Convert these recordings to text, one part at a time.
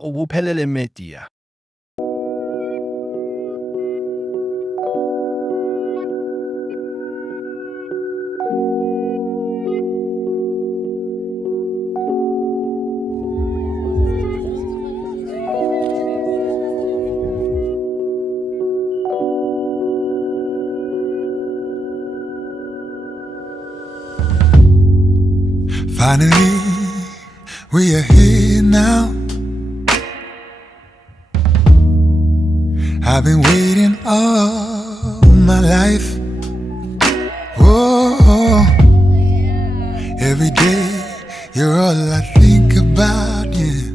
ubuphelele media. Finally, we are here now. I've been waiting all my life. Oh, every day you're all I think about, yeah.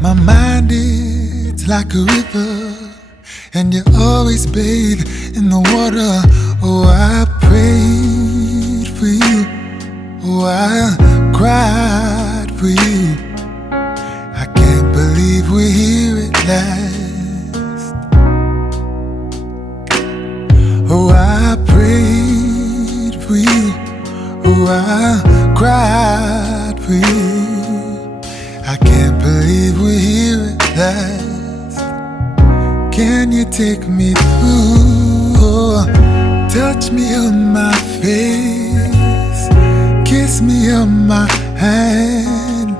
My mind is like a river, and you always bathe in the water. Oh, I prayed for you. Oh, I cried for you. I can't believe we're here at last. Oh, I prayed for you. Oh, I cried for you. I can't believe we're here at last. Can you take me through? Oh, touch me on my face. Kiss me on my hand.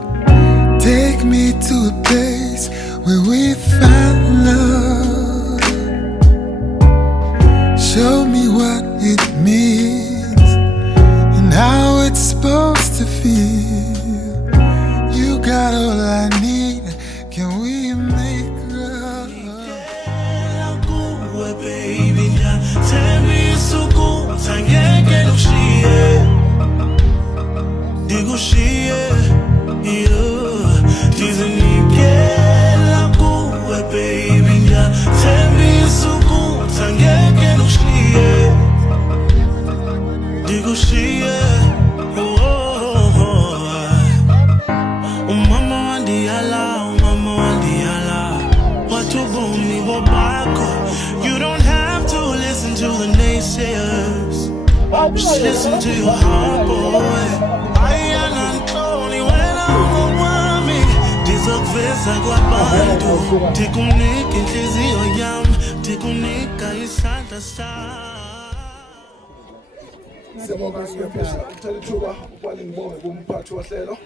Take me to a place where we find love. Show me what it means and how it's supposed to feel. You got all I need. Can we make love? Digo she dizem que la cua baby ya temi suku tangeke no shie digo she mama wandi ala watu bumi bobako. You don't have to listen to the naysayers, just listen to your heart, boy. Zokuveza kwabantu tikunika inhliziyo yami tikunika isandla sami. Siyabonga ngiyaphisha ngithatha ithuba ukubani ngibonge kumphathi wohlelo.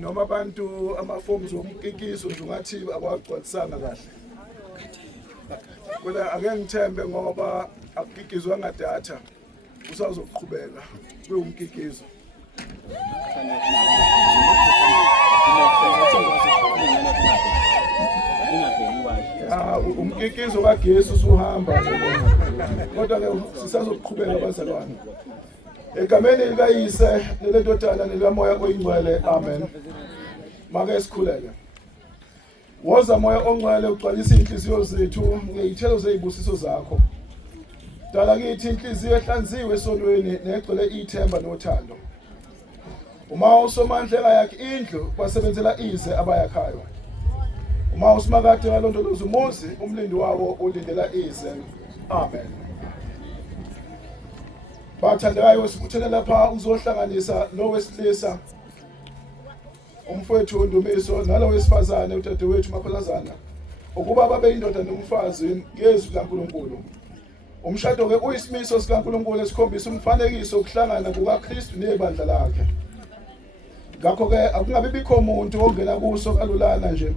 Noma abantu ama-forms womkikizo nje ungathi abawagcwalisanga kahle. Kodwa ake ngithembe ngoba akukikizwa ngadatha usazoqhubeka kuwumkikizo. Umkikizo kaGesu usuhamba kodwa ke sisazoqhubeka abazalwane egameni likayise nelendodana nelikamoya oyingcwele, amen. Make sikhuleke. Woza moya ongcwele ugcwalisa inhliziyo zethu ngezithelo zezibusiso zakho. Dala kithi inhliziyo ehlanziwe esonweni negcwele ithemba nothando. Uma usomandla yakhe indlu basebenzela ize abayakhayo. Uma usimakade ngalondoloza umuzi umlindi wawo ulindela ize, amen. Bathandekayo sibuthele lapha uzohlanganisa nowesilisa umfowethu uNdumiso nalo wesifazane udadewethu Makhosazana ukuba babe indoda nomfazi ngezwi laNkulunkulu. Umshado ke uyisimiso sikaNkulunkulu esikhombisa umfanekiso okuhlangana kukaKristu nebandla lakhe. Ngakho ke akungabe bikho umuntu ongena kuso kalulana nje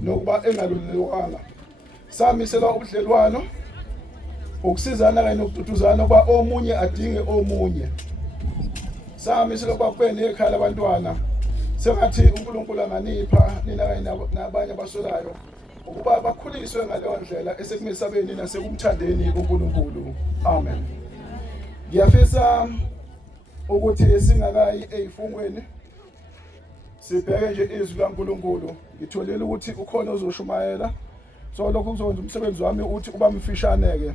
nokuba engalulekanga. Samisela ubudlelwano ukusizana kanye nokututuzana kuba omunye adinge omunye. Samisela kuba kube nekhaya labantwana. Sengathi uNkulunkulu anganipha nina kanye nabanye abasolayo ukuba bakhuliswe ngaleyo ndlela esekumisabeni nasekumthandeni uNkulunkulu, amen. Ngiyafisa ukuthi singakayi ezifungweni sibheke nje izwi laNkulunkulu. Ngitholile ukuthi ukhona ozoshumayela, so lokho kuzokwenza umsebenzi wami uthi uba mfishaneke.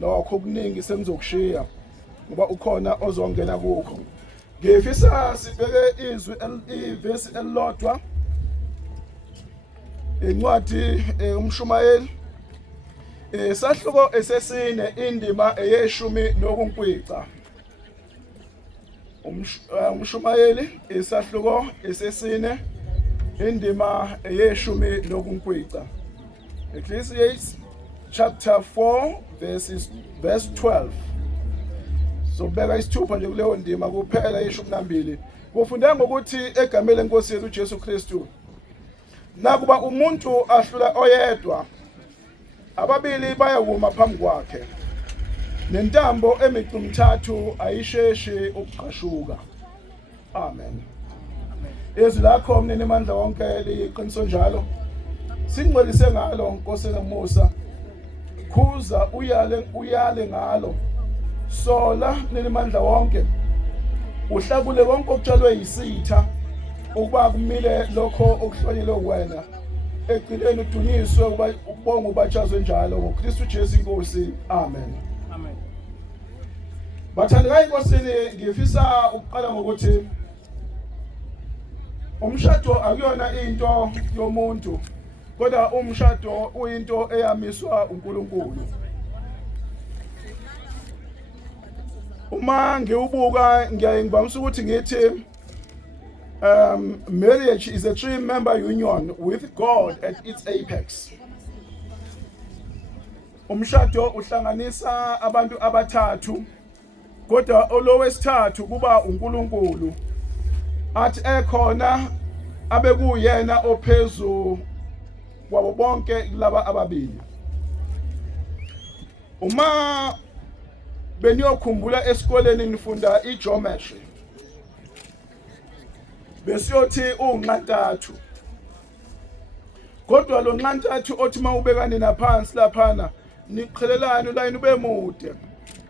Lokho kuningi sengizokushiya ngoba ukhona ozongena kukho. Ngifisa sibheke izwi ivesi elilodwa incwadi umshumayeli sahluko esesine indima eyeshumi nokunkwica. Umshumayeli isahluko esesine indima yeshumi nokunkwica. Ecclesiastes chapter 4 verse 12. So beka isithupha nje kuleyo ndima kuphela yeshumi nambili. Kufundeka ngokuthi egameni lenkosi yethu uJesu Kristu nakuba umuntu ahlula oyedwa ababili bayakuma phambi kwakhe nentambo emicumthathu ayisheshi ukuqashuka. Amen. Izwi lakho mnini amandla wonke liqiniso njalo singcwelise ngalo Nkosi nomusa khuza uyale ngalo sola mnini amandla wonke uhlakule konke okutshalwe yisitha ukuba kumile lokho okuhlonyelwe wena egcileni udunyiswe ukubonga ubachazwe njalo ngoKristu Jesu inkosi. Amen. Amen. Bathandekayo inkosini, ngifisa ukuqala ngokuthi umshado akuyona into yomuntu kodwa umshado uyinto eyamiswa uNkulunkulu. Uma ngiwubuka ngiyaye ngivamisa ukuthi ngithi marriage is a three-member union with God at its apex. Umshado uhlanganisa abantu abathathu kodwa olowesithathu kuba uNkulunkulu athi ekhona abe kuyena ophezu kwabo bonke laba ababili. Uma beniyokhumbula esikoleni nifunda igeometry besiyothi unqantathu kodwa lo nqantathu othi mawubekani naphansi laphana niqhelelane ulayini ube mude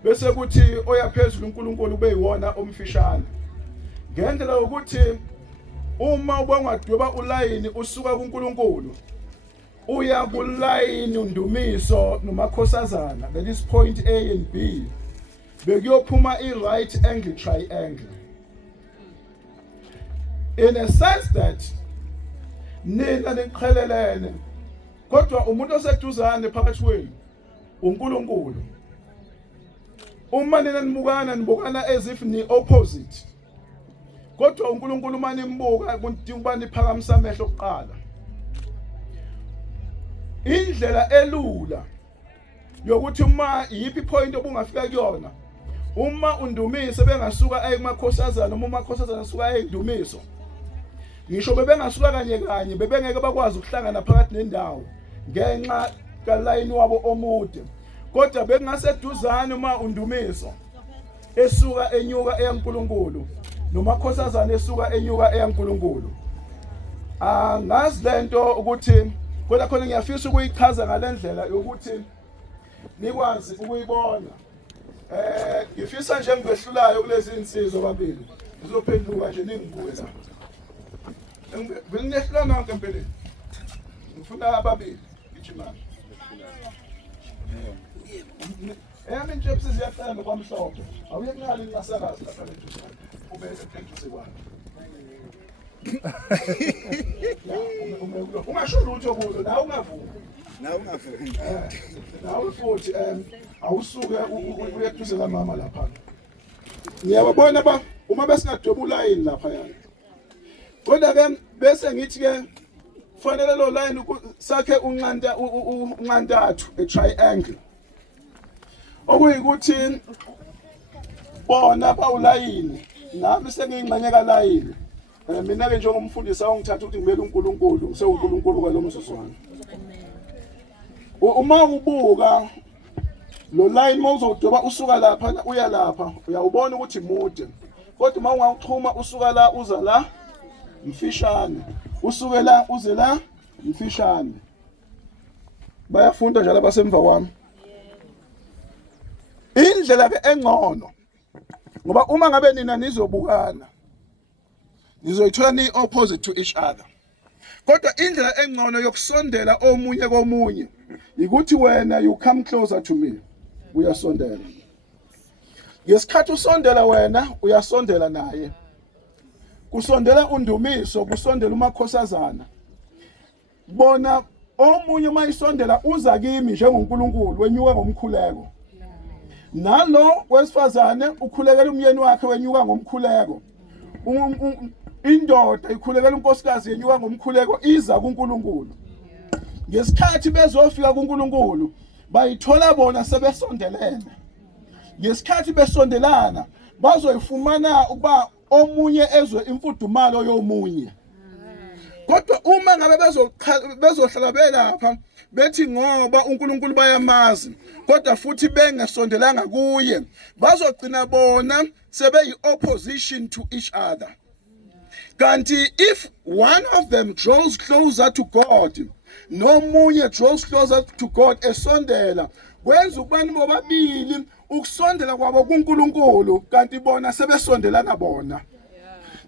bese kuthi oyaphezulu uNkulunkulu ube yiwona omfishane ngendlela ukuthi uma ubongadweba ulayini usuka kuNkulunkulu uya kulayini undumiso nomakhosazana, that is point A and B, bekuyophuma i-right angle triangle. In a sense that nina niqhelelene kodwa umuntu oseduzane phakathi kwenu uNkulunkulu. Uma nina nibukana as if ni opposite kodwa uNkulunkulu manje nimbuka kudinga ukuba niphakamisa amehlo okuqala. Indlela elula yokuthi uma yipi point obungafika kuyona uma undumise bengasuka ayikumakhosazana noma umakhosazana asuka ayindumiso ngisho bebengasuka kanye bebengeke bakwazi ukuhlangana phakathi nendawo ngenxa kalayini wabo omude kodwa bengaseduzane uma undumiso esuka enyuka eyaNkulunkulu nomakhosazana esuka enyuka eyaNkulunkulu. Ngazi lento ukuthi kodwa khona ngiyafisa ukuyichaza ngalendlela yokuthi nikwazi ukuyibona. Ngifisa nje ngibehlulayo kulezi insizwa ababili ngizophenduka nje ningibuke la. Benginehlula nonke empeleni. Ngifuna ababili ngijimana. Eyami nje siziyaqala kwamhlophe. Awuyekunqala inqasakazi lapha lejusana. Ubeke phezulu kwakho. Ungasho lutho kulo la ungavumi. Nawe futhi awusuke uyeduze la mama lapha. Ngiyabona ba uma besingadweba ulayini lapha yana. Kodwa ke bese ngithi ke kufanele lo line sakhe unqantathu a triangle. Okuyikuthi bona ba ulayini nami sengingxenye ka layini. Mina ke njengomfundisi awungithatha ukuthi ngibele uNkulunkulu ngisewuNkulunkulu kwalomzuzwana. Uma ubuka lo line mawuzodweba usuka lapha uya lapha uyawubona ukuthi mude kodwa uma ungawuxhuma usuka la uza la mfishane usuke la uze la mfishane. Bayafunda njalo abasemva kwami. Indlela ke engcono ngoba uma ngabe nina nizobukana nizoyithola ni opposite to each other. Kodwa indlela engcono yokusondela omunye komunye ukuthi wena you come closer to me. Uyasondela. Ngesikhathi usondela wena uyasondela naye. Kusondela undumiso, kusondela umakhosazana. Bona omunye uma isondela uza kimi njengoNkulunkulu wenyuka ngomkhuleko. nalo wesifazane ukhulekela umyeni wakhe wenyuka ngomkhuleko. Indoda ikhulekela unkosikazi yenyuka ngomkhuleko iza kuNkulunkulu. Ngesikhathi bezofika kuNkulunkulu bayithola bona sebesondelene. Ngesikhathi besondelana bazoyifumana ukuba omunye ezwe imfudumalo yomunye. Kodwa uma ngabe bezohlala belapha bethi ngoba uNkulunkulu bayamazi kodwa futhi bengasondelanga kuye, bazogcina bona sebeyi opposition to each other. Kanti if one of them draws closer to God, nomunye draws closer to God esondela, kwenza ukubani bobabili ukusondela kwabo kuNkulunkulu kanti bona sebesondelana bona.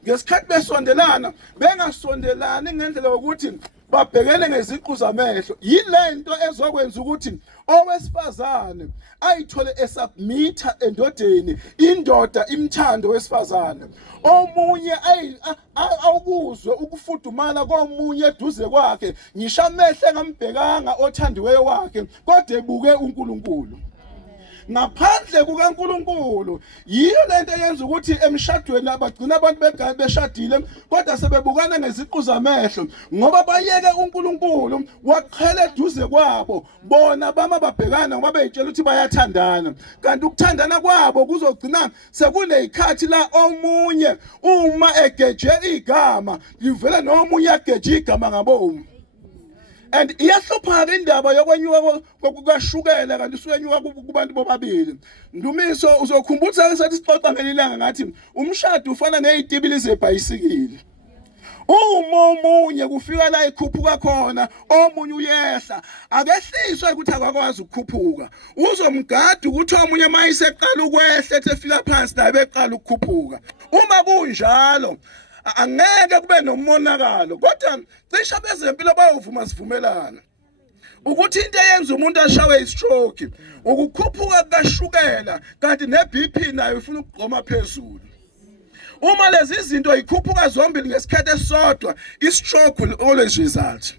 Ngesikhathi besondelana bengasondelani ngendlela yokuthi babhekene ngeziqu zamehlo, yilento ezokwenza ukuthi owesifazane ayithole esubmita endodeni, indoda imthando wesifazane. Omunye awukuzwe ukufudumala komunye eduze kwakhe, ngisho amehlo engambhekanga othandiweyo wakhe kodwa ebuke uNkulunkulu. Ngaphandle kukaNkulunkulu yiyo lento eyenza ukuthi emshadweni abagcina abantu beshadile kodwa sebebukana ngeziqu zamehlo ngoba bayeke uNkulunkulu waqhela eduze kwabo, bona bama babhekana ngoba beyitshela ukuthi bayathandana. Kanti ukuthandana kwabo kuzogcina sekunezikhathi la omunye uma egeje igama livela nomunye ageje igama ngabomu. And iyahlupha indaba yokwenyuka kokukashukela kanti usuyenyuka kubantu bobabili. Ndumiso uzokhumbula ukuthi sixoxa ngelilanga ngathi umshado ufana nezitibili zebhayisikili. Uma omunye kufika la ikhuphuka khona, omunye uyehla, akehliswe ukuthi akakwazi ukukhuphuka. Uzomgada ukuthi omunye mayiseqala ukwehla efika phansi naye beqala ukukhuphuka. Uma kunjalo angeke kube nomonakalo, kodwa cisha bezempilo bayovuma sivumelana ukuthi into eyenza umuntu ashawe istroke ukukhuphuka kashukela kanti neBP nayo ifuna ukugqoma phezulu. Uma lezi izinto ikhuphuka zombili ngesikhathi esodwa, istroke will always result.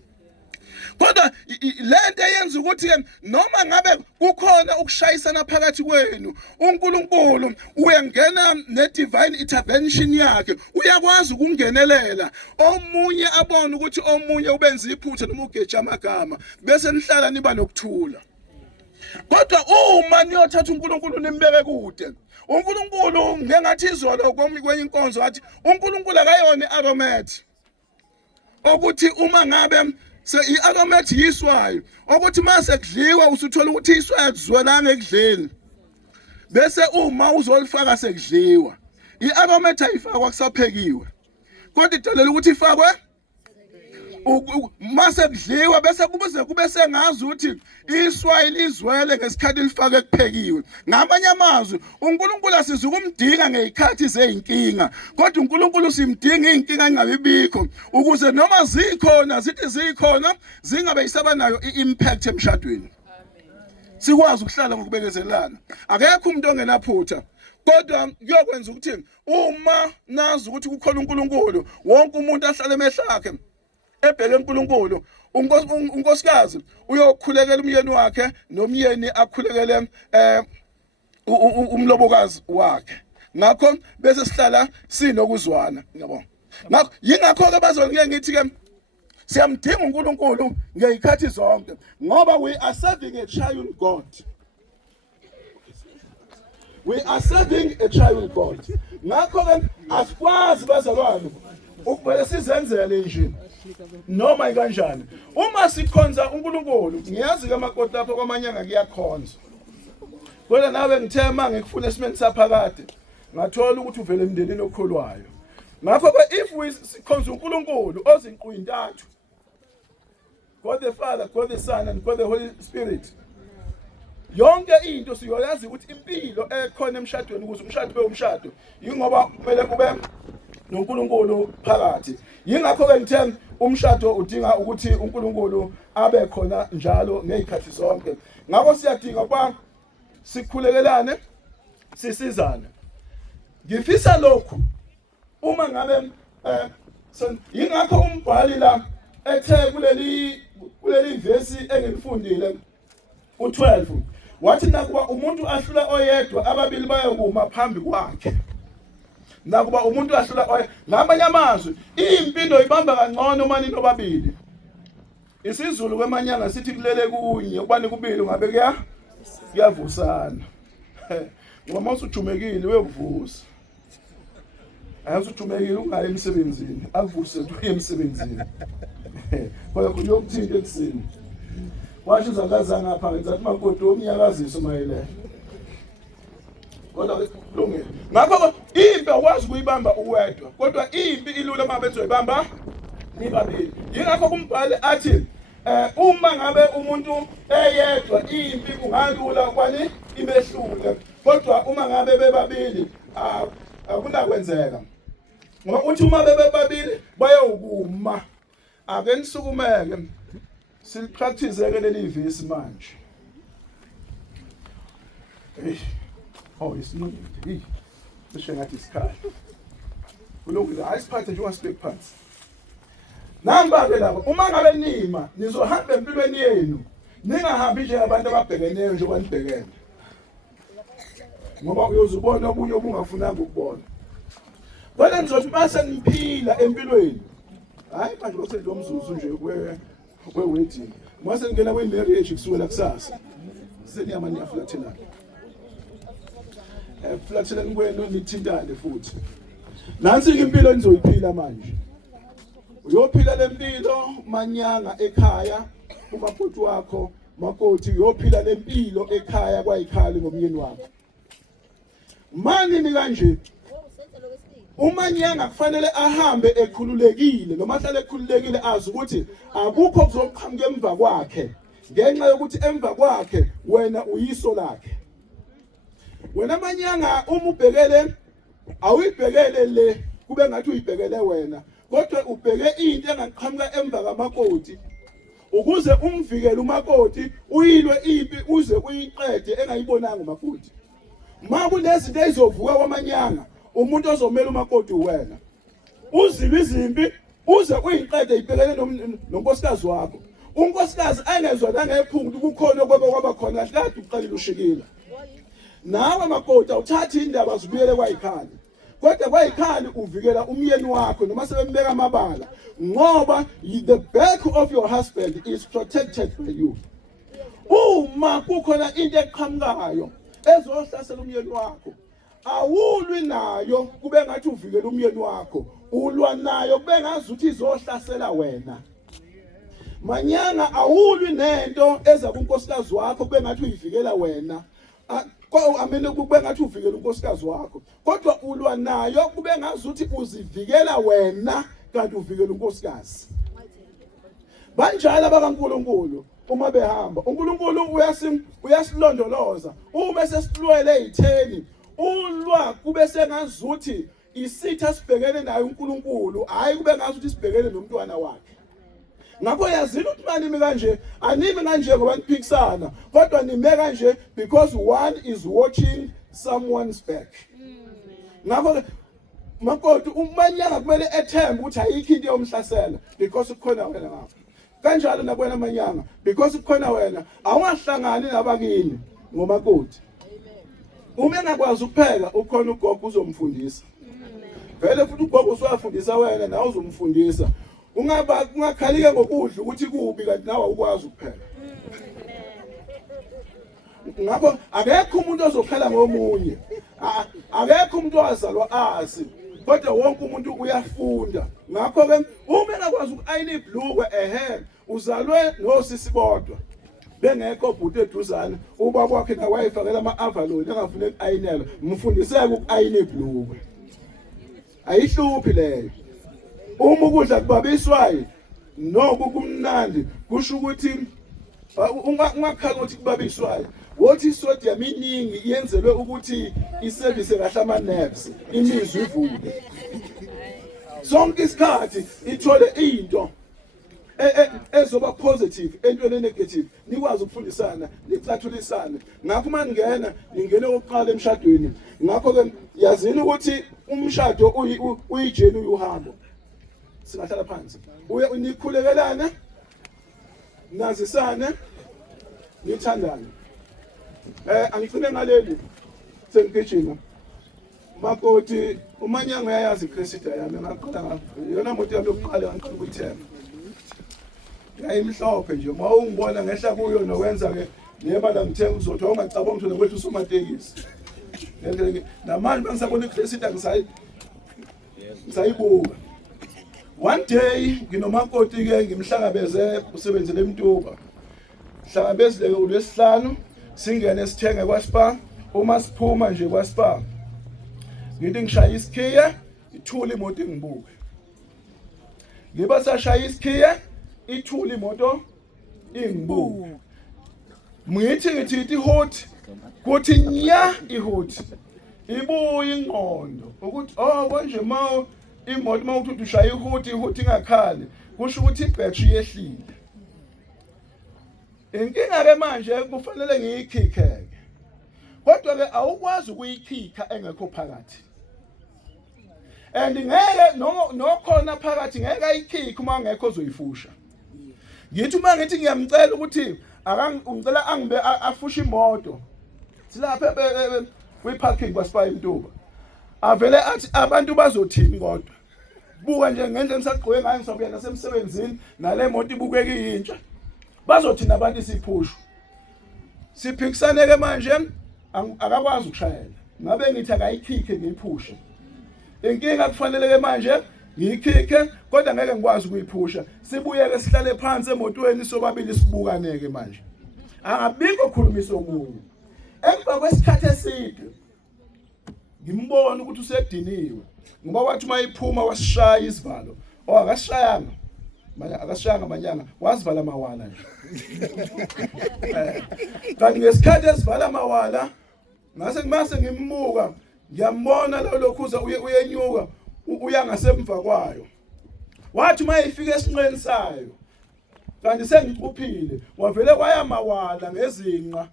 Kodwa lento eyenza ukuthi noma ngabe kukhona ukushayisana phakathi kwenu, uNkulunkulu uyangena ne-divine intervention yakhe, uyakwazi ukungenelela. Omunye abone ukuthi omunye ubenza iphutha noma ugeja amagama, bese nihlala niba nokuthula. Kodwa uma niyothatha uNkulunkulu nimbeke kude, uNkulunkulu ngengathi izolo kwenye inkonzo wathi uNkulunkulu akayona i-aromate ukuthi uma ngabe i-aromate yiswayo ukuthi mase kudliwa usuthola ukuthi iswayo azwelanga ekudleni, bese uma uzolifaka sekudliwa i-aromate ayifakwa kusaphekiwe kodwa idalela ukuthi ifakwe mase kudliwa bese kube sengazi ukuthi iswayi lizwele ngesikhathi lifake kuphekiwe. Ngamanye amazwi uNkulunkulu asizukumdinga ngezikhathi zeyinkinga kodwa uNkulunkulu simdinga izinkinga ingabibikho ukuze noma zikhona zithi zikhona zingabe yisaba nayo iimpact emshadweni. Sikwazi ukuhlala ngokubekezelana, akekho umuntu ongenaphutha. Kodwa kuyokwenza ukuthi uma nazi ukuthi kukhona uNkulunkulu, wonke umuntu ahlale emehlakhe ebheke uNkulunkulu. Unkosikazi uyokhulekela umyeni wakhe nomyeni akhulekele umlobokazi wakhe. Ngakho bese sihlala sinokuzwana, ngiyabona. Ngakho yingakho ke bazoli ngeke ngithi ke siyamdinga uNkulunkulu ngezikhathi zonke ngoba we are serving a triune God. We are serving a triune God. Ngakho ke asikwazi bazalwane ukubele sizenzele nje noma ikanjani. Uma sikhonza uNkulunkulu, ngiyazi ke amakoti lapho kwamanyanga kuyakhonza. Kodwa nawe ngithema ngikufuna esimeni saphakade, ngathola ukuthi uvele emndenini okholwayo. Ngakho ke if we sikhonza uNkulunkulu ozinqu intathu, God the Father, God the Son and God the Holy Spirit, yonke into siyoyazi ukuthi impilo ekhona emshadweni ukuze umshado ube umshado ingoba kumele kube noNkulunkulu phakathi. Yingakho ke ngithe umshado udinga ukuthi uNkulunkulu abe khona njalo ngezikhathi zonke. Ngakho siyadinga ukuba sikhulekelane, sisizane. Ngifisa lokhu uma ngabe yingakho umbhali la ethe kuleli verse engilifundile u12 wathi nakuba umuntu ahlula oyedwa ababili bayokuma phambi kwakhe. Nakuba umuntu ahlula ngamanye amazwi impilo ibamba kangcono uma ninobabili. Isizulu kwemanyanga sithi kulele kunye ubani kubili ungabe kuyavusana. Ngoba mawusujumekile uyokuvusa. Ayusujumekile ungayi emsebenzini, akuvuse uye emsebenzini. Kodwa kuyokuthinta ekseni. Washo uzakaza ngapha ngizathi makoti omnyakaziso mayelana. Kodwa kulungile. Ngakho impi awukwazi ukuyibamba uwedwa, kodwa impi ilula uma bezoyibamba nibabili. Yingakho kumbhali athi uma ngabe umuntu eyedwa impi kungalula kwani imehlule, kodwa uma ngabe bebabili akunakwenzeka. Ngoba uthi uma bebabili bayokuma ake nisukumeke sipractice ke leli vesi manje. Oh, isilungile. Sisho ngathi isikhala. Kulungile, ayisiphathe nje ungasibeki phansi. Namba ke lapho uma ngabe nima nizohamba empilweni yenu ningahambi nje abantu ababhekeneyo nje kwanibhekene. Ngoba uyozubona obunye obungafunanga ukubona. Kodwa nizothi mase niphila empilweni. Hayi manje bese lo mzuzu nje wewedding. Mase ngena kwe-marriage kusukela kusasa. Seniyama niyaflathelana. Flathelani kwenu nithintane futhi. Nansi impilo enizoyiphila manje. Uyophila lempilo manyanga ekhaya umakoti wakho, makoti uyophila lempilo ekhaya kwayikhali ngomyeni wakho. Manje ni kanje umanyanga kufanele ahambe ekhululekile noma ahlale ekhululekile azi ukuthi akukho kuzoqhamuka emva kwakhe ngenxa yokuthi emva kwakhe wena uyiso lakhe. Wena manyanga uma ubhekele awuyibhekele le kube ngathi uyibhekele wena, kodwa ubheke into engaqhamuka emva kamakoti ukuze umvikele umakoti uyilwe impi uze uyiqede engayibonanga umakoti. Ma kunezinto ezizovuka kwamanyanga umuntu ozomela umakoti wena uzilwe izimpi uze uyiqede ibhekele nonkosikazi wakho. Unkosikazi ayengezwa nangephungu kukhona kwaba khona kade uqalile ushikile. Nawe makoti awuthathi indaba zibuyele kwayikhali, kodwa kwayikhali uvikela umyeni wakho noma sebembeka amabala ngoba the back of your husband is protected by you. Uma kukhona into eqhamukayo ezohlasela umyeni wakho awulwi nayo kube ngathi uvikela umyeni wakho, ulwa nayo kube ngazuthi izohlasela wena. Manyanga awulwi nento eza kunkosikazi wakho kube ngathi uyivikela wena. Amene kube ngathi uvikela unkosikazi wakho, kodwa ulwa nayo kube ngazuthi uzivikela wena kanti uvikela unkosikazi. Banjalo abakaNkulunkulu uma behamba uNkulunkulu uyasilondoloza uma sesilwele ezitheni ulwa kube sengazuthi isitha sibhekene nayo uNkulunkulu, hayi kube ngazuthi sibhekene nomntwana wakhe. Ngakho yazini ukuthi manimi kanje animi kanje ngoba niphikisana, kodwa nime kanje because one is watching someone's back. Ngakho makoti umanyanga kumele ethembe ukuthi ayikho into yomhlasela because kukhona wena ngapha. Kanjalo nakwena manyanga because kukhona wena awungahlangani nabakini ngomakoti. Uma engakwazi ukupheka ukhona ugogo uzomfundisa. Vele futhi ugogo uswafundisa wena nawe uzomfundisa. Ungakhalike ngokudla ukuthi kubi kanti nawe ukwazi ukuphela. Ngakho akekho umuntu ozokhala ngomunye. Akekho umuntu owazalwa azi. Kodwa wonke umuntu uyafunda. Ngakho ke uma engakwazi ukayina ibhlukwe uzalwe nosisi bodwa. Bengekho bhuti eduzane ubaba wakhe nawayifakela ama-avaloni engafune ukayinela mfundiseke ukayina ibhlukwe. Ayihluphi leyo. Uma ukudla kubabiswayo noko kumnandi kusho ukuthi ungakhala ukuthi kubabiswayo wothi isodium iningi yenzelwe ukuthi iservice kahle ama-nerves imizwa ivuke sonke isikhathi ithole into ezoba positive entweni negative nikwazi ukufundisana nicathulisane. Ngakho maningena ningene oqala emshadweni. Ngakho ke yazini ukuthi umshado uyijeni uyuhambo. Singahlala phansi uye unikhulekelana nazisane nithandane. Angicine ngaleli sengigijima. Makoti uManyango uyayazi iCressida yami ngaqala ngayo. Yona moto yami yokuqala ngiqala ukuyithenga. Yayimhlophe nje mawungibona ngehla kuyo nokwenza ke yebala ngithenga uzothi ungacabanga ukuthi nokwethu usomatekisi. Namanje bangisabona iCressida ngisayibuka. One day nginomakoti ke ngimhlangabeze usebenzele eMtuba. Hlangabezile uLwesihlanu singene esithenge kwaSpar uma siphuma nje kwaSpar. Ngithi ngishaya isikhiye ithula imoto engibuke. Ngiba sashaya isikhiye ithula imoto ingibuke. Ngithi ihoti kuthi nya ihoti. Ibuye ingqondo ukuthi konje ma imoto mawuthi ushaya ihoti ingakhali kusho ukuthi ibattery yehlile. Inkinga ke manje kufanele ngiyikhike. Kodwa ke awukwazi ukuyikhika engekho phakathi. And ngeke nokhona phakathi ngeke ayikhike uma ngekho ozoyifusha. Ngithi uma ngithi ngiyamcela ukuthi ngicela angibe afusha imoto. Silapha kwi-parking kwaSpar eMtuba. Avele athi abantu bazothini kodwa. Buka nje ngendlela ngisagqoke ngayo ngisobuya nasemsebenzini nale moto ibukeka iyintsha. Bazothina abantu isiphusho. Siphikisane ke manje akakwazi ukushayela. Ngabe ngithi akayikhike ngiyiphushe. Inkinga kufanele ke manje ngiyikhike kodwa ngeke ngikwazi ukuyiphusha. Sibuyeke sihlale phansi emotweni sobabili sibukaneke manje. Angabikho khulumiso kuyo. Emva kwesikhathi eside ngimbona ukuthi usediniwe. Ngoba wathi mayiphuma wasishaya isivalo. Akashayanga. Manje akashayanga Manyanga wasivala amawala nje. Kanti ngesikhathi esivala amawala ngase ngimbuka ngiyambona lokhuza uyenyuka uya ngasemva kwayo. Wathi mayifika esinqeni sayo kanti sengiquphile wavele waya mawala ngezinqa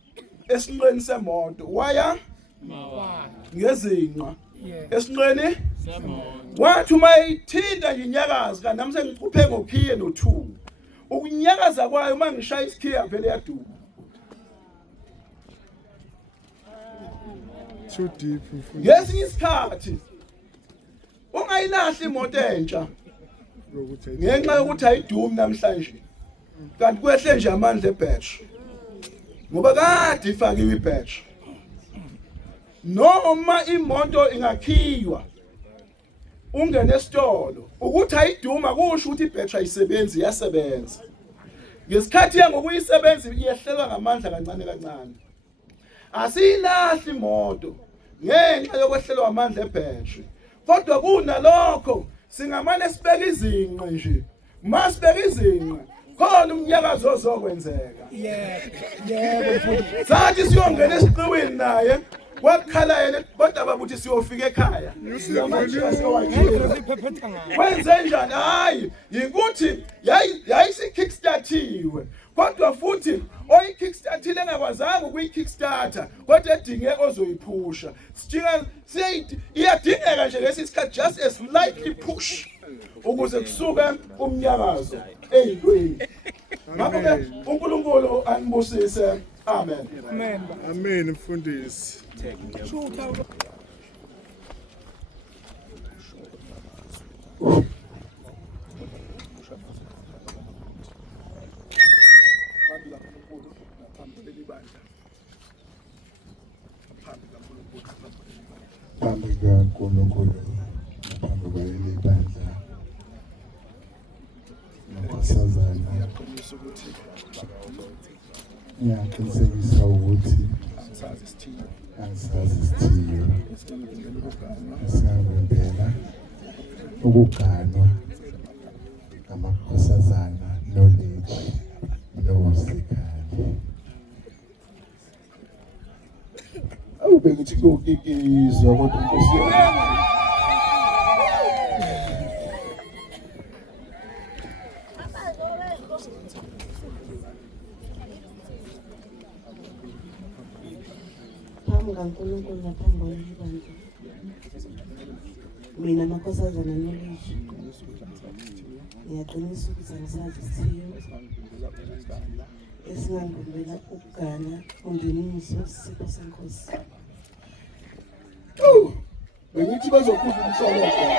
esinqeni semoto waya mawala ngezinqa esinqeni semoto. Wathi mayithinta nje inyakazi kanti nami sengiquphe ngokhiye no2. Ukunyakaza kwayo uma ngishaya isikhiya vele yaduka. Too deep. Ngesinye isikhathi ungayilahli imoto entsha ngenxa yokuthi ayidumi namhlanje. Kanti kwehle nje amandla ebattery. Ngoba kade ifakiwe ibattery. Noma imoto ingakhiywa ungene esitolo ukuthi ayiduma kusho ukuthi ibattery ayisebenzi iyasebenza. Ngesikhathi yangokuyisebenza iyehlelwa ngamandla kancane kancane. Asiyilahli imoto ngenxa yokwehlelwa amandla ebattery. Kodwa kunalokho singamane sibeka izinqe nje. Masibeka izinqe khona umnyakazo ozokwenzeka. Yebo mfundisi. Sathi siyongena esiqiwini naye wakhala yena kodwa babuthi siyofika ekhaya. Wenze njani? Hayi, yikuthi yayisikickstartiwe. Kodwa futhi oyikickstartile engakwazanga ukuyikickstarter kodwa edinge ozoyiphusha. Sidinga iyadingeka nje lesikhathi just a slightly push ukuze kusuke umnyakazo eyintweni. Ngakho ke uNkulunkulu anibusise. Amen. Amen. Amen mfundisi. Phambi kaNkulunkulu phambi kwaleli bandla nokusazana ngiyaqinisekisa ukuthi angisazi isithiyo singavimbela ukuganwa ngamakhosazana knowledge nosikali. Awubheka ukuthi kokikizwa kodwa Nkosi yami. Phambi kaNkulunkulu naphambi kwaleli bandla. Mina makhosazana knowledge. Ngiyaqinisa ukuthi angisazi isithiyo esingangombela ukugana undiniso sipho senkosi. Bengithi bazokhuza umsolo khona.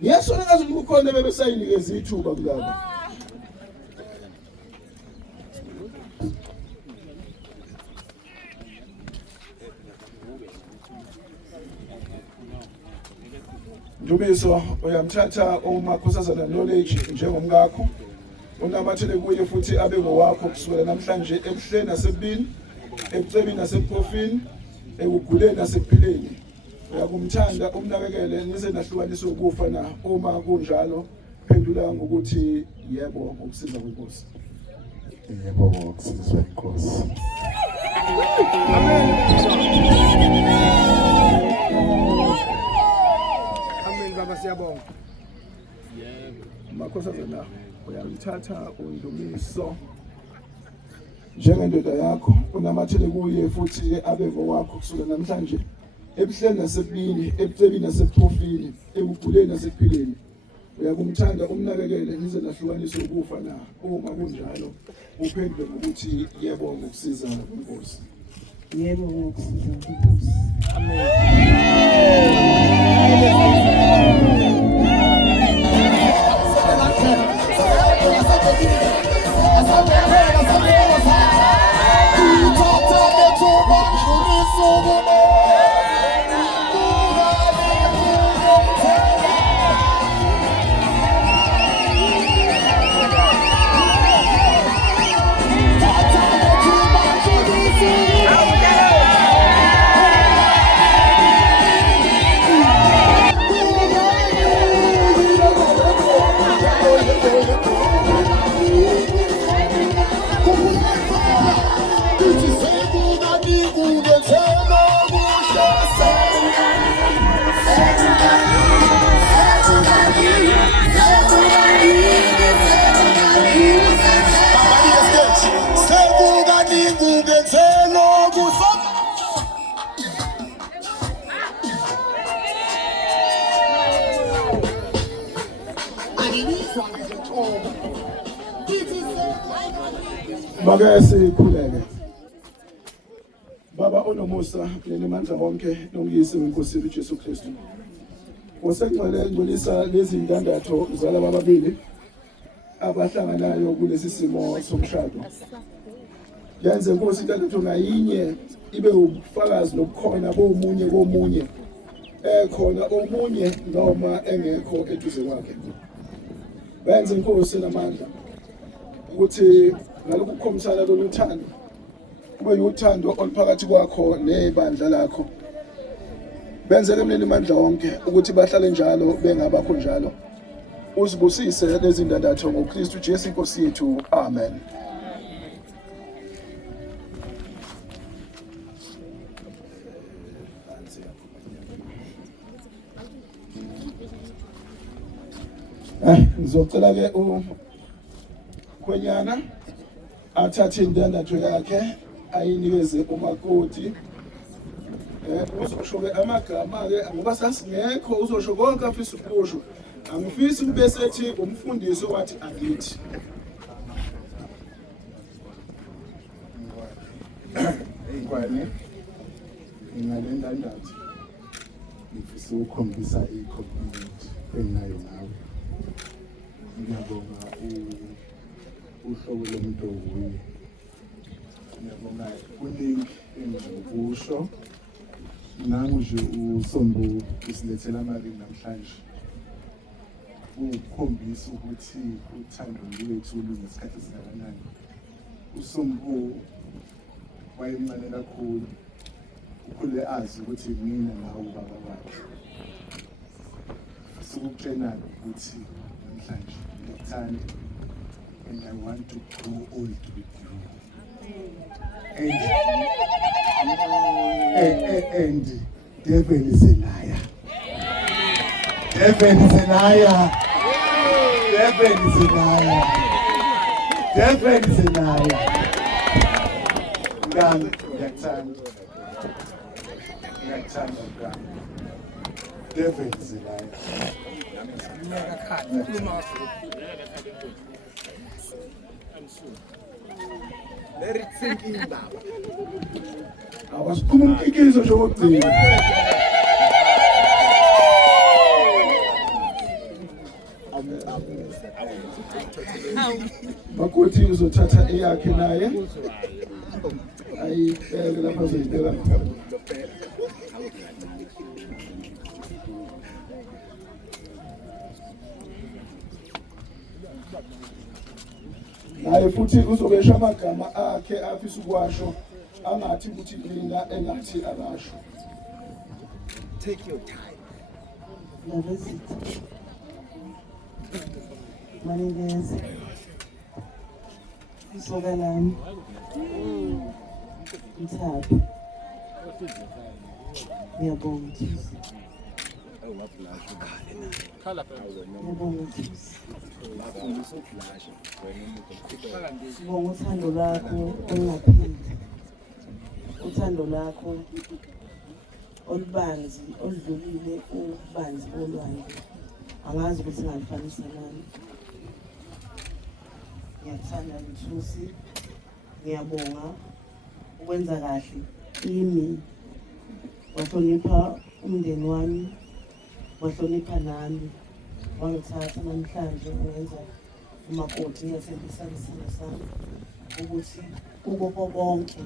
Yesona ngazi ukukhona bebesayinikeza ithuba kulabo. Ndumiso uyamthatha uMakhosazana Knowledge njengomkakho. Unamathele kuye futhi abe ngowakho kusukela namhlanje ebuhleni nasebini, ebucebini nasebuphofini, ekuguleni nasekuphileni. Uyakumthanda umnakekele nize nahlukaniswe ukufa na uma kunjalo phendula ngokuthi yebo ngokusiza kwenkosi. Yebo ngokusiza kwenkosi. Amen baba siyabonga. Yebo. Makhosazana uyamthatha uNdumiso njengendoda yakho unamathele kuye futhi abe ngowakho kusukela namhlanje ebuhleni nasebini, ebucebini nasebuphofini, ekuguleni nasekuphileni. Uyakumthanda umnakekele nize nahlukaniswe ukufa na uma kunjalo uphendule ngokuthi yebo ngokusiza kwenkosi. Yebo ngokusiza kwenkosi. Amen. Bake sikhuleke. Baba onomusa nenamandla wonke noMyisi weNkosi yethu Jesu Kristu. Wasengcwele ngcolisa lezi ndandatho zalaba ababili abahlanganayo kulesi simo somshado. Yenze Nkosi indandatho ngayinye ibe ubufakazi nobukhona bomunye komunye. Khona omunye noma engekho eduze kwakhe. Benze Nkosi namandla ukuthi ngalokhu ukukhombisana loluthando kube uthando oluphakathi kwakho nebandla lakho. Benzele mleni amandla wonke ukuthi bahlale njalo bengabakho njalo. Uzibusise lezi ndandatho ngoKristu Jesu Inkosi yethu. Amen. Ngizocela ke uKhwenyana athathe indandatho yakhe ayinikeze umakoti. Uzosho ke amagama ke ngoba sasingekho uzosho konke afisa ukusho. Angifisi ube sethi umfundisi wathi angithi. Ingwane ingalendandatho ngifisa ukukhombisa i-commitment enginayo nawe. Ngiyabonga uhlobo lomuntu okunye. Ngiyabonga kuningi engizokusho. Nangu nje uSombu usilethela amali namhlanje. Ukukhombisa ukuthi uthando lwethu lunesikhathi esingakanani. uSombu wayemncane kakhulu. Ukhule azi ukuthi mina nawe ubaba wakhe. Sikutshena ukuthi namhlanje ngikuthanda and I want to grow old with you. And devil is a liar. Devil is a liar. Devil is a liar. Devil is a liar. Ngani ngiyakuthanda. Ngiyakuthanda ngani. Devil is a liar. Awasiphuma umkikizo nje wokugcina. Makoti uzothatha eyakhe naye ayibeke lapha azoyibeka khona. Naye futhi uzobesha amagama akhe afisa ukwasho angathi ukuthi mina engathi akasho. Take your time. Navesita. Maningezi. Isoka lami. Mthapha. Ngiyabonga Thusi. Ngiyabonga Thusi. Ngibonga uthando lwakho olungapheli. Uthando lwakho olubanzi oludlulile ubanzi olwandle. Angazi ukuthi ngalifanisa nani. Ngiyakuthanda Thusi. Ngiyabonga ukwenza kahle kimi. Wahlonipha umndeni wami. Wahlonipha nami. Wangithatha namhlanje ungenza umakoti ngiyathembisa isimo sami ukuthi kuko konke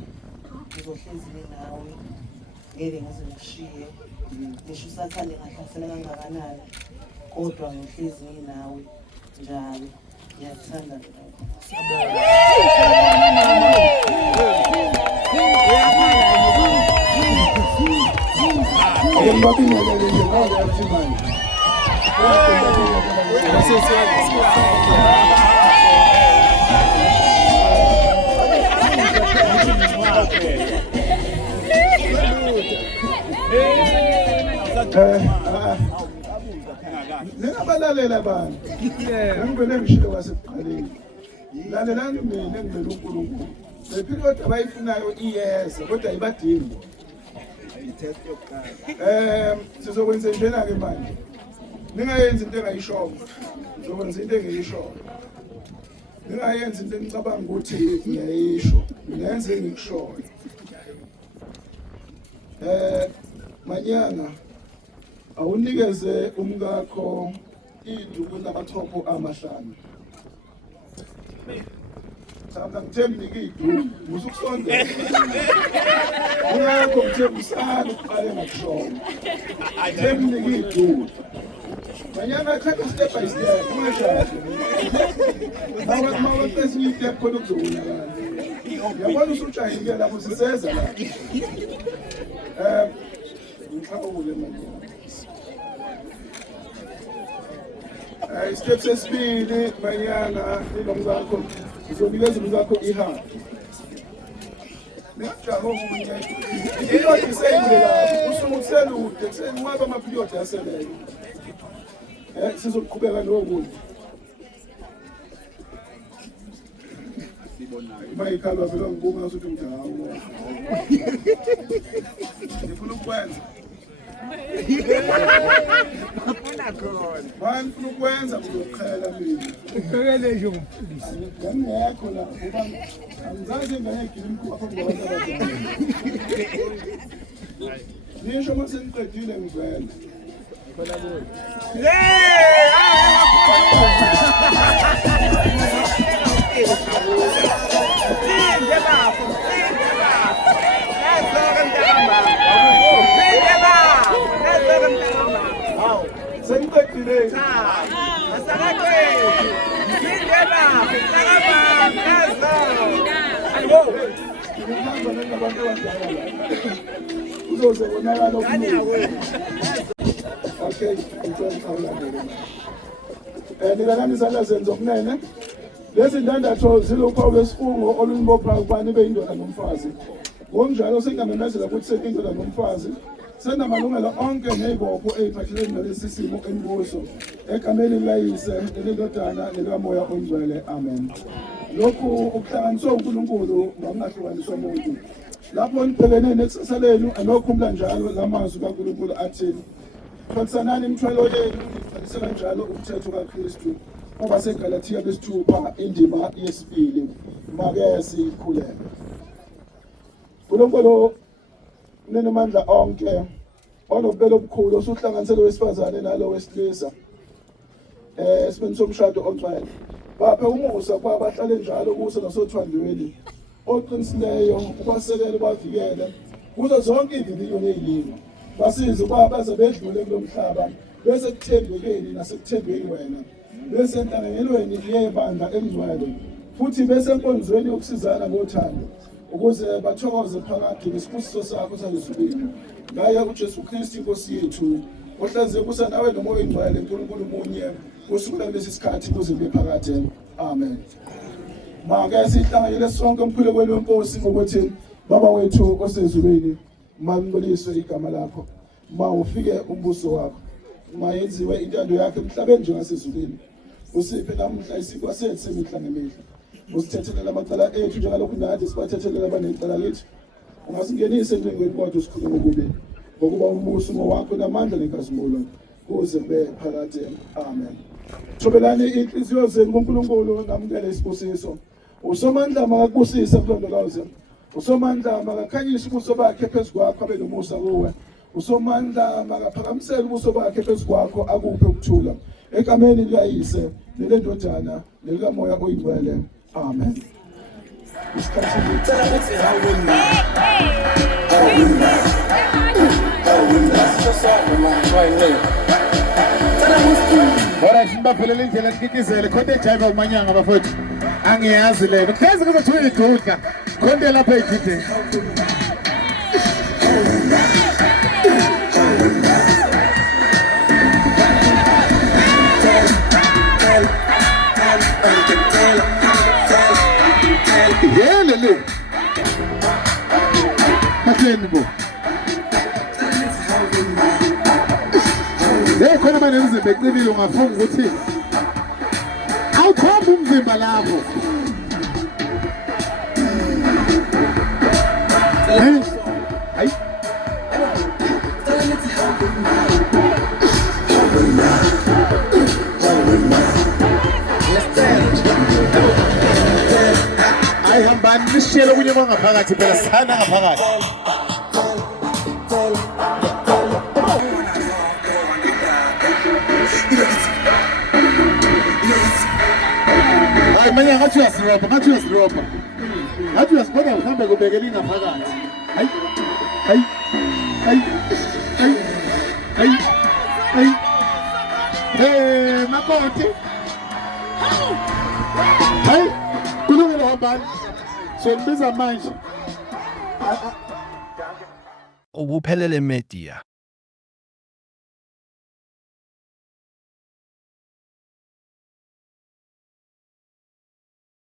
ngizohlezi nawe ngeke ngize ngishiye ngisho usathane ngahlasela kangakanani kodwa ngihlezi nginawe njalo ngiyakuthanda lokho. Ningabalalela abantu. Ngibele ngishilo kwasekuqaleni. Lalelani mina ngibele uNkulunkulu. Le period abayifunayo iyeza kodwa ayibadingi. Sizokwenza njena ke manje. Ningayenza into engayishoyo. Sizokwenza into engeyishoyo. Ningayenza into enicabanga ukuthi ngiyayisho. Nenze ngikushoyo. Manyana awunikeze umkakho iduku lamathopho amahlanu. Samba ngithembi iduku usukusondela. Ngiyakho ngithembi usana uqale ngakushona. Ngithembi iduku. Manyana thatha step by step ungashashi. Mawaqesa step khona kuzobonakala. Yabona usujahile lapho siseza la. Ngixabule manje. Step sesibili manyana ilomzakho uzonikeza umzakho ihamba. Ngiyajaho umunye. Iyo iseyile lapho usukuselude senqaba amapilot aseleyo. Sizoqhubeka nokunye. Bayikhalwa vele ngibuka ngasuthi ngijawo. Ngifuna ukwenza. Manje ufuna ukwenza uzoqhela mina. Uqhele nje umfundisi. Ngiyakho la ngoba angizazi ngayegila imkhuba apha kwabantu abadala. Nisho mase ngiqedile ngivela. Sengiqedile. Uzozobonakala okuningi. Okay, nilalami izandla zenu zokunene. Lezi ndandatho ziluphawu lwesifungo olunibophayo ukuba nibe indoda nomfazi. Ngokunjalo sengingamemezela ukuthi sengindoda nomfazi. Senamalungelo onke nezibopho eziphathelene nalesi simo enikuso. Egameni likayise, elindodana, nelikamoya ongcwele. Amen. Lokhu ukuhlanganiswa uNkulunkulu ngokungahlukaniswa umuntu. Lapho nibhekene nekusasa lenu anokhumula njalo lamazwi kaNkulunkulu athini. Thwalisanani imithwalo yenu nifundise kanjalo umthetho kaKristu. Kuba seGalatia 6 indima yesibili. Make sikhuleke. uNkulunkulu unemandla onke onobelo obukhulu osuhlanganisele wesifazane nalo wesilisa esibeni somshado ongcwele baphe umusa kwabahlale njalo kuso nasothwandweni oqinisileyo ubasekele bavikele kuzo zonke izilingo nezilimo basize ukuba baze bedlule kulomhlaba bese kuthembekeni nasekuthembeni wena bese enhlanganelweni yebandla engcwele futhi bese enkonzweni yokusizana ngothando ukuze bathokoze phakathi nesibusiso sakho sasezulwini ngaye uJesu Kristu Nkosi yethu ohlaze kusa nawe nomoya engcwele uNkulunkulu munye kusukela kulesi sikhathi kuze kube phakade amen. Make sihlanganyele sonke umkhuleko wenkosi ngokuthi baba wethu osezulwini mangcoliswe igama lakho ufike umbuso wakho mayenziwe intando yakhe emhlabeni njengasezulwini usiphe namhla isikwa sethu semihla ngemihla usithethelele amacala ethu njengalokhu nathi sibathethelele abanecala lethu ungasingenise engcingweni kodwa usikhulule okubi ngokuba umbuso ngowakho namandla nenkazimulo kuze kube phakade amen. Thobelani inhliziyo zenu kuNkulunkulu namukele isibusiso usomandla makakubusise kulondoloze usomandla makakhanyise ubuso bakhe phezu kwakho abe nomusa kuwe usomandla makaphakamisele ubuso bakhe phezu kwakho akuphe ukuthula egameni likayise nelendodana nelikamoya oyingcwele amen. Alright, sibaphelele indlela sikikizele khonto ejive umanyanga bafowethu angiyazi lena hlezi kuzothiwa igudla khonto lapha egideni yelele kahleni bo khona manje umzimba eqinile ungafunga ukuthi awuthomba umzimba lapho hayi ayihambani nishiyele okunye kwangaphakathi phela sana ngaphakathi hayi manje ngathi uyasiroba ngathi uyasibona mhlawumbe kubekela ingaphakathi hayi makoti hayi kulungile hambani so manje Ubuphelele Media.